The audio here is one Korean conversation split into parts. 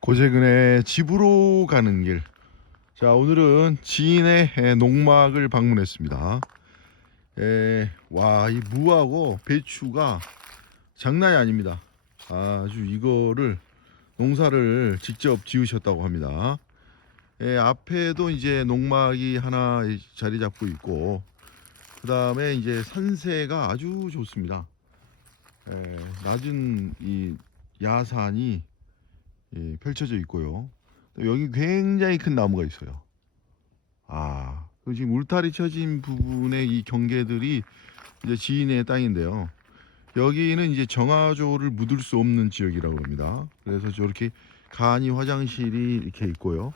고재근의 집으로 가는 길. 자, 오늘은 지인의 에, 농막을 방문했습니다. 에, 와, 이 무하고 배추가 장난이 아닙니다. 아주 이거를 농사를 직접 지으셨다고 합니다. 에, 앞에도 이제 농막이 하나 자리 잡고 있고, 그 다음에 이제 산세가 아주 좋습니다. 에, 낮은 이 야산이 예, 펼쳐져 있고요. 또 여기 굉장히 큰 나무가 있어요. 아, 그 지금 울타리 쳐진 부분의 이 경계들이 이제 지인의 땅인데요. 여기는 이제 정화조를 묻을 수 없는 지역이라고 합니다. 그래서 저렇게 간이 화장실이 이렇게 있고요.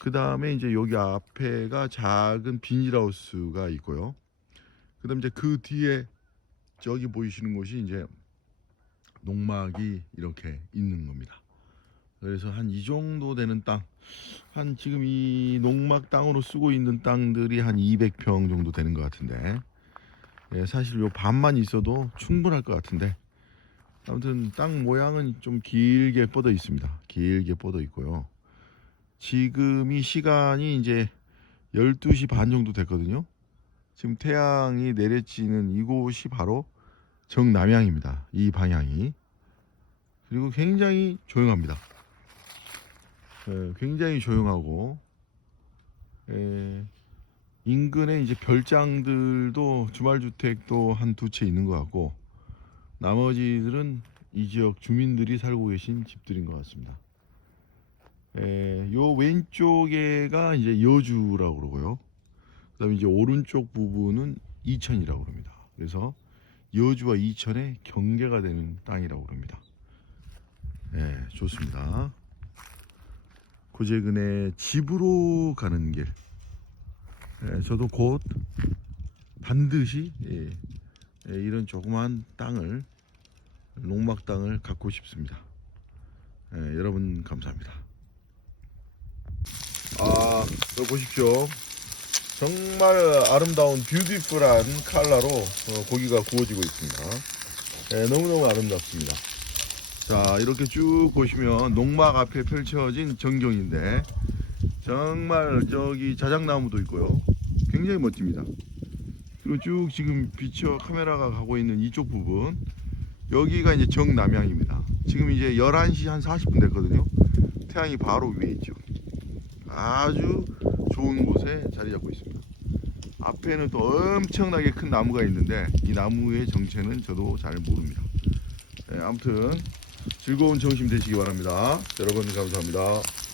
그 다음에 이제 여기 앞에가 작은 비닐하우스가 있고요. 그 다음에 이제 그 뒤에 저기 보이시는 곳이 이제 농막이 이렇게 있는 겁니다. 그래서 한 이 정도 되는 땅, 한 지금 이 농막 땅으로 쓰고 있는 땅들이 한 200평 정도 되는 것 같은데, 예, 사실 요 반만 있어도 충분할 것 같은데, 아무튼 땅 모양은 좀 길게 뻗어 있습니다. 길게 뻗어 있고요. 지금 이 시간이 이제 12시 반 정도 됐거든요. 지금 태양이 내려지는 이곳이 바로 정남향입니다. 이 방향이. 그리고 굉장히 조용합니다. 예, 굉장히 조용하고 예, 인근에 이제 별장들도 주말 주택도 한 두 채 있는 것 같고 나머지들은 이 지역 주민들이 살고 계신 집들인 것 같습니다. 예, 요 왼쪽에가 이제 여주라고 그러고요. 그 다음에 이제 오른쪽 부분은 이천이라고 그럽니다. 그래서 여주와 이천의 경계가 되는 땅이라고 그럽니다. 예, 좋습니다. 고재근의 집으로 가는 길. 예, 저도 곧 반드시 예, 예, 이런 조그만 땅을 농막 땅을 갖고 싶습니다. 예, 여러분 감사합니다. 아, 여기 보십시오. 정말 아름다운 뷰티풀한 칼라로 어, 고기가 구워지고 있습니다. 예, 너무너무 아름답습니다. 자 이렇게 쭉 보시면 농막 앞에 펼쳐진 전경인데 정말 저기 자작나무도 있고요. 굉장히 멋집니다. 그리고 쭉 지금 비춰 카메라가 가고 있는 이쪽 부분 여기가 이제 정남향입니다. 지금 이제 11시 한 40분 됐거든요. 태양이 바로 위에 있죠. 아주 좋은 곳에 자리 잡고 있습니다. 앞에는 또 엄청나게 큰 나무가 있는데 이 나무의 정체는 저도 잘 모릅니다. 네, 아무튼 즐거운 점심 되시기 바랍니다. 여러분 감사합니다.